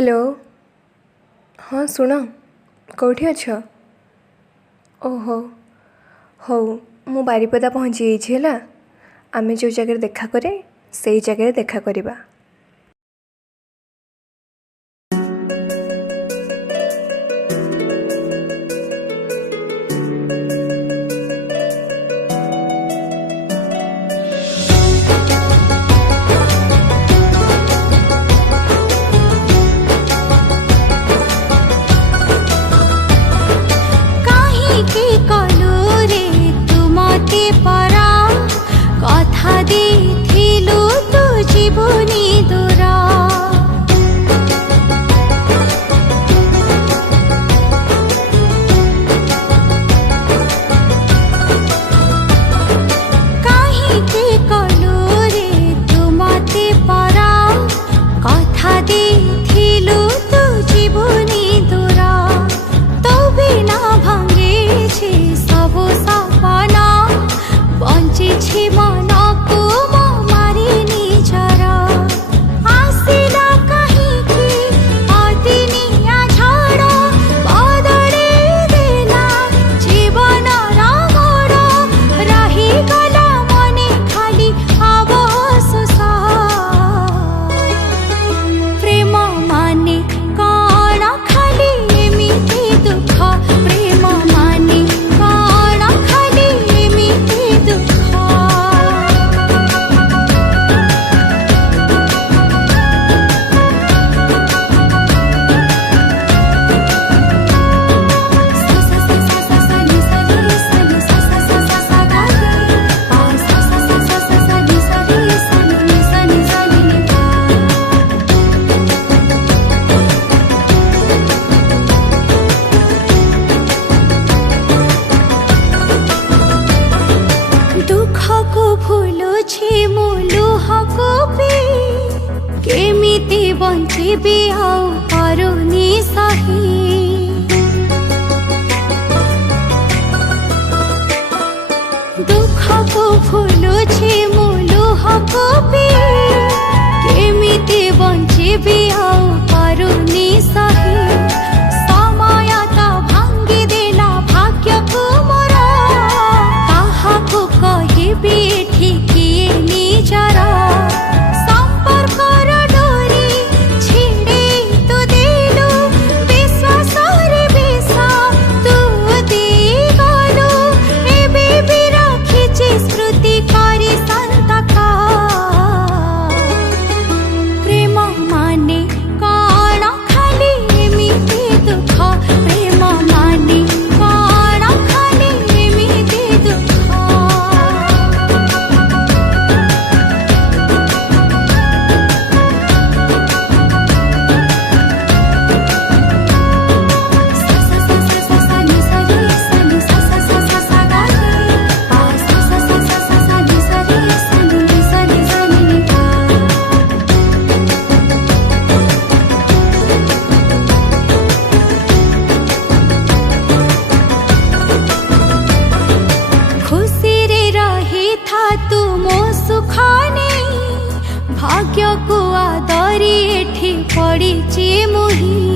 Hello. हाँ शुण, कौटी अछ? ओहो हौ, मु बारिपदा पहुँची है। आमे जो जगह देखा करे से जगह देखा करिबा। केमिति बंचिबी आउ पारुनी सही दुख को भूलुछि मु लुह को भी केमिति बंचिबी आउ पारुनी सही समय तो भांगी देला भाग्य को मोर कहा को कहिबी ठिकिए निजरा भाग्य को आदरी एठी पड़ी मुही